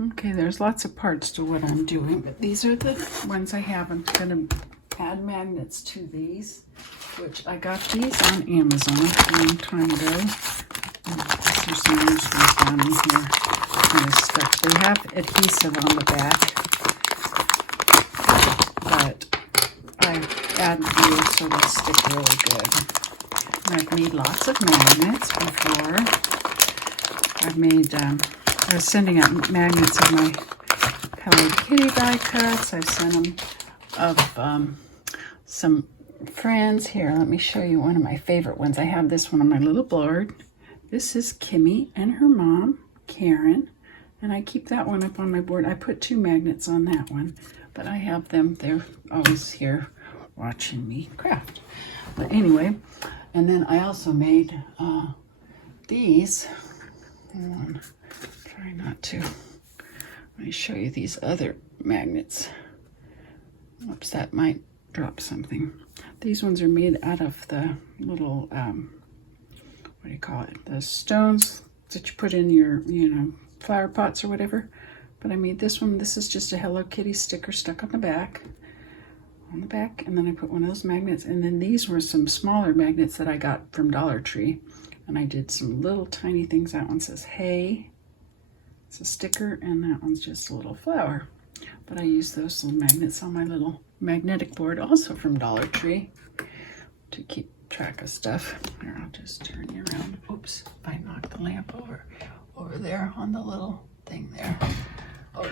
Okay, there's lots of parts to what I'm doing, but these are the ones I have. I'm going to add magnets to these, which I got these on Amazon a long time ago. There's some loose ones down in here. Kind of stuck. They have adhesive on the back, but I've added these so they'll stick really good. And I've made lots of magnets before. I've made, I was sending out magnets of my Hello Kitty die cuts. I've sent them of some friends. Here, let me show you one of my favorite ones. I have this one on my little board. This is Kimmy and her mom, Karen. And I keep that one up on my board. I put 2 magnets on that one, but I have them. They're always here watching me craft. But anyway, and then I also made these. Try not to. Let me show you these other magnets. Oops, that might drop something. These ones are made out of the little, what do you call it? The stones that you put in your, flower pots or whatever. But I made this one. This is just a Hello Kitty sticker stuck on the back. And then I put one of those magnets. And then these were some smaller magnets that I got from Dollar Tree. And I did some little tiny things. That one says, hey. It's a sticker, and that one's just a little flower. But I use those little magnets on my little magnetic board, also from Dollar Tree, to keep track of stuff. Here, I'll just turn you around. Oops, if I knock the lamp over there on the little thing there. Oh,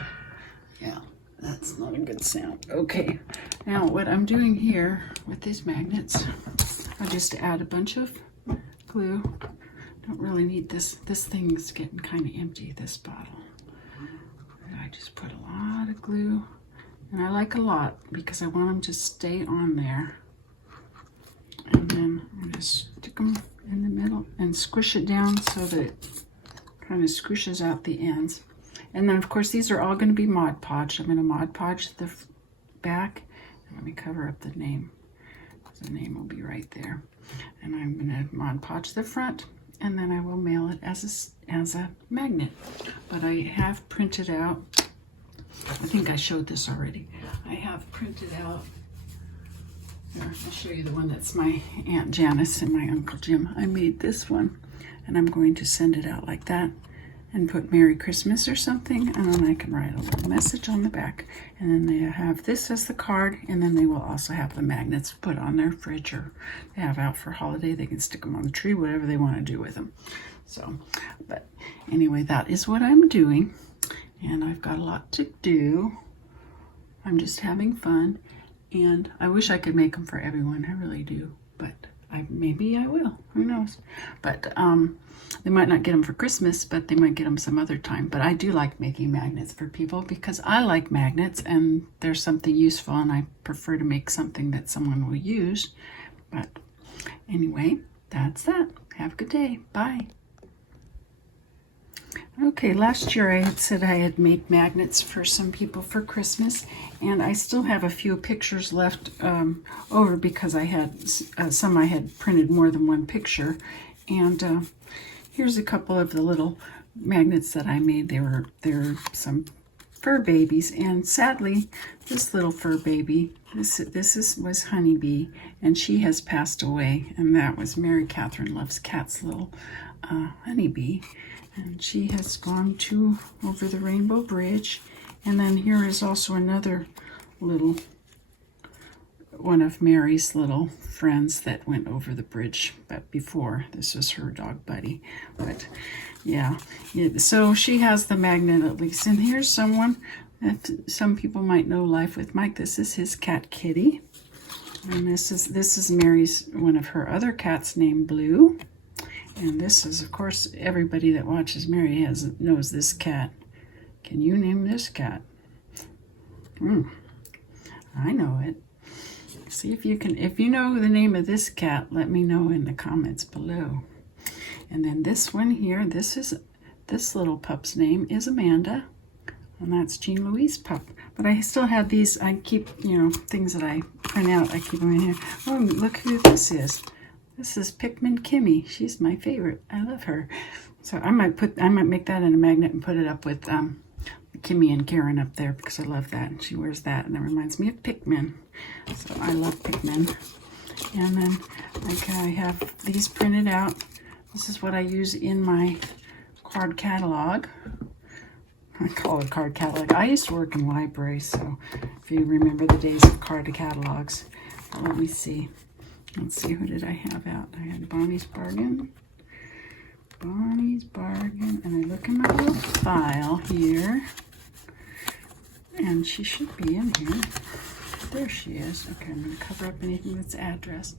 yeah, that's not a good sound. Okay, now what I'm doing here with these magnets, I just add a bunch of glue. Don't really need this. This thing's getting kind of empty, this bottle. And I just put a lot of glue. And I like a lot because I want them to stay on there. And then I just stick them in the middle and squish it down so that it kind of squishes out the ends. And then, of course, these are all going to be Mod Podged. I'm going to Mod Podge the back. And let me cover up the name. The name will be right there. And I'm going to Mod Podge the front. And then I will mail it as a magnet. But I have printed out, I think I showed this already. I have printed out, here, I'll show you the one that's my Aunt Janice and my Uncle Jim. I made this one, and I'm going to send it out like that and put Merry Christmas or something, and then I can write a little message on the back. And then they have this as the card, and then they will also have the magnets put on their fridge, or they have out for holiday. They can stick them on the tree, whatever they want to do with them. So, but anyway, that is what I'm doing, and I've got a lot to do. I'm just having fun, and I wish I could make them for everyone. I really do, but maybe I will. Who knows? But they might not get them for Christmas, but they might get them some other time. But I do like making magnets for people because I like magnets, and there's something useful, and I prefer to make something that someone will use. But anyway, that's that. Have a good day. Bye. Okay, last year I had said I had made magnets for some people for Christmas, and I still have a few pictures left over because I had some I had printed more than one picture. And here's a couple of the little magnets that I made. They're some fur babies, and sadly, this little fur baby, was Honeybee, and she has passed away, and that was Mary Catherine Loves Cats' little Honeybee. And she has gone over the Rainbow Bridge. And then here is also another little one of Mary's little friends that went over the bridge, but before. This was her dog Buddy. But yeah, so she has the magnet at least. And here's someone that some people might know, Life with Mike. This is his cat Kitty. And this is Mary's, one of her other cats named Blue. And this is, of course, everybody that watches Mary knows this cat. Can you name this cat? I know it. See if you can. If you know the name of this cat, let me know in the comments below. And then this one here, this little pup's name is Amanda, and that's Jean Louise pup. But I still have these. I keep, things that I print out. I keep them in here. Oh, look who this is. This is Pikmin Kimmy. She's my favorite. I love her. So I might make that in a magnet and put it up with Kimmy and Karen up there because I love that. And she wears that, and it reminds me of Pikmin. So I love Pikmin. And then I have these printed out. This is what I use in my card catalog. I call it card catalog. I used to work in libraries, so if you remember the days of card catalogs. Let me see. Let's see, who did I have out? I had Bonnie's Bargain. Bonnie's Bargain. And I look in my little file here. And she should be in here. There she is. Okay, I'm going to cover up anything that's address.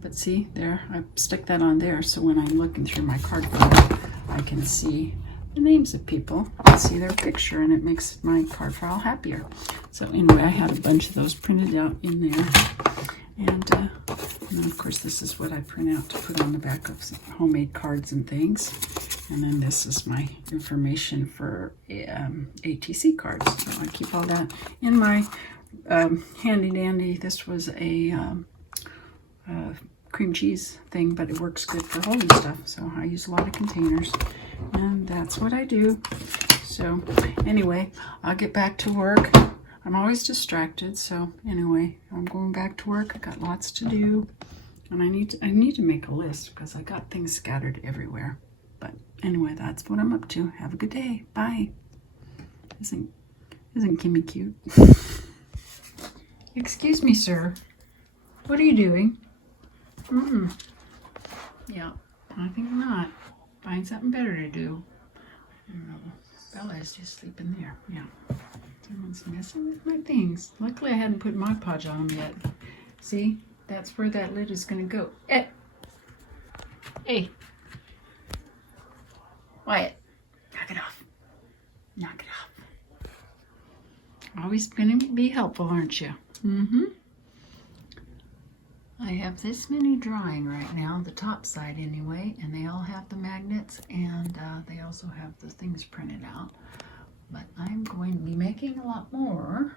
But see, there, I stick that on there, so when I'm looking through my card file, I can see the names of people. I can see their picture, and it makes my card file happier. So anyway, I had a bunch of those printed out in there. And then, of course, this is what I print out to put on the back of some homemade cards and things. And then this is my information for ATC cards. So I keep all that in my handy dandy. This was a cream cheese thing, but it works good for holding stuff. So I use a lot of containers, and that's what I do. So anyway, I'll get back to work. I'm always distracted, so anyway, I'm going back to work. I got lots to do, and I need to make a list because I got things scattered everywhere. But anyway, that's what I'm up to. Have a good day. Bye. Isn't Kimmy cute? Excuse me, sir. What are you doing? Yeah, I think not. Find something better to do. Bella is just sleeping there. Yeah. Someone's messing with my things. Luckily, I hadn't put Mod Podge on them yet. See? That's where that lid is going to go. Hey. Wyatt. Knock it off. Knock it off. Always going to be helpful, aren't you? I have this many drying right now, the top side anyway, and they all have the magnets, and they also have the things printed out. But I'm going to be making a lot more.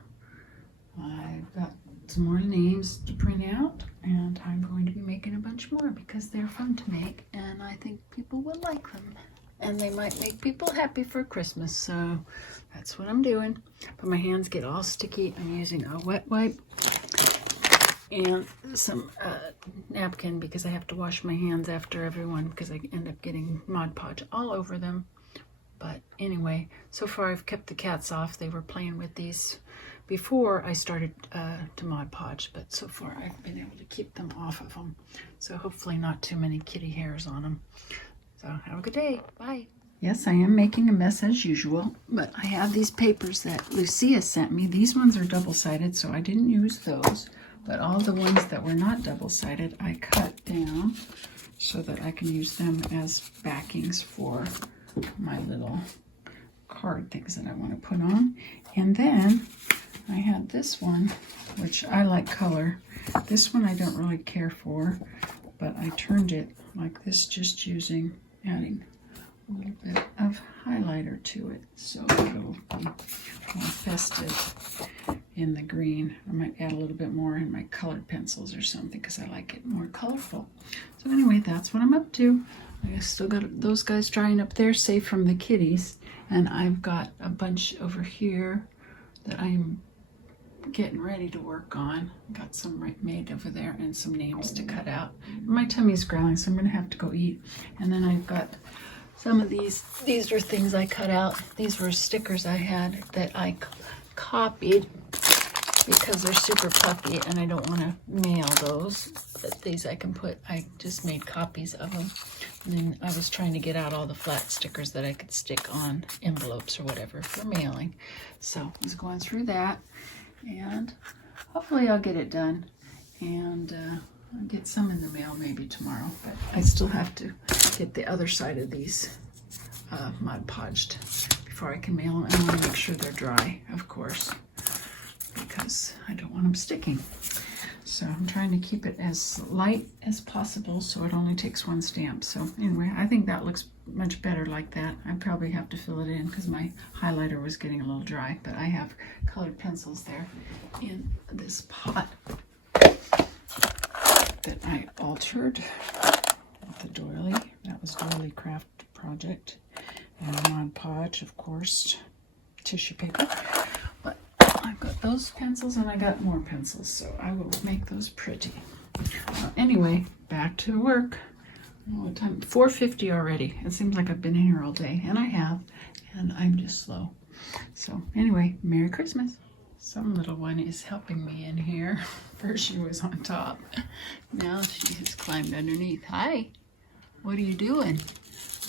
I've got some more names to print out, and I'm going to be making a bunch more because they're fun to make, and I think people will like them. And they might make people happy for Christmas, so that's what I'm doing. But my hands get all sticky. I'm using a wet wipe and some napkin because I have to wash my hands after everyone because I end up getting Mod Podge all over them. But anyway, so far I've kept the cats off. They were playing with these before I started to Mod Podge, but so far I've been able to keep them off of them. So hopefully not too many kitty hairs on them. So have a good day. Bye. Yes, I am making a mess as usual, but I have these papers that Lucia sent me. These ones are double-sided, so I didn't use those. But all the ones that were not double-sided, I cut down so that I can use them as backings for my little card things that I want to put on. And then I had this one, which I like color. This one I don't really care for, but I turned it like this just adding a little bit of highlighter to it so it'll be more festive in the green. I might add a little bit more in my colored pencils or something because I like it more colorful. So anyway, that's what I'm up to. I still got those guys drying up there, safe from the kitties, and I've got a bunch over here that I'm getting ready to work on. Got some made over there and some names to cut out. My tummy's growling, so I'm gonna have to go eat. And then I've got some of these are things I cut out. These were stickers I had that I copied because they're super puffy and I don't want to mail those. But these I can put, I just made copies of them. And then I was trying to get out all the flat stickers that I could stick on envelopes or whatever for mailing. So I was going through that, and hopefully I'll get it done. And I'll get some in the mail maybe tomorrow, but I still have to get the other side of these Mod Podged before I can mail them. I want to make sure they're dry, of course, because I don't want them sticking. So I'm trying to keep it as light as possible so it only takes one stamp. So anyway, I think that looks much better like that. I probably have to fill it in because my highlighter was getting a little dry, but I have colored pencils there in this pot that I altered with the doily. That was Doily Craft Project. And Mod Podge, of course, tissue paper. But I've got those pencils and I got more pencils, so I will make those pretty. Anyway, back to work. What time? 4:50 already. It seems like I've been in here all day, and I have, and I'm just slow. So anyway, Merry Christmas. Some little one is helping me in here. First she was on top. Now she has climbed underneath. Hi, what are you doing?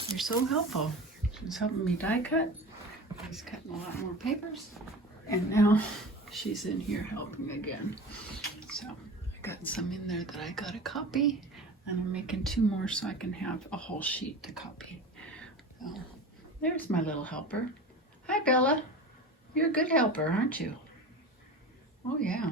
You're so helpful. She's helping me die cut. She's cutting a lot more papers. And now she's in here helping again. So I got some in there that I got to copy. And I'm making 2 more so I can have a whole sheet to copy. So there's my little helper. Hi, Bella. You're a good helper, aren't you? Oh, yeah.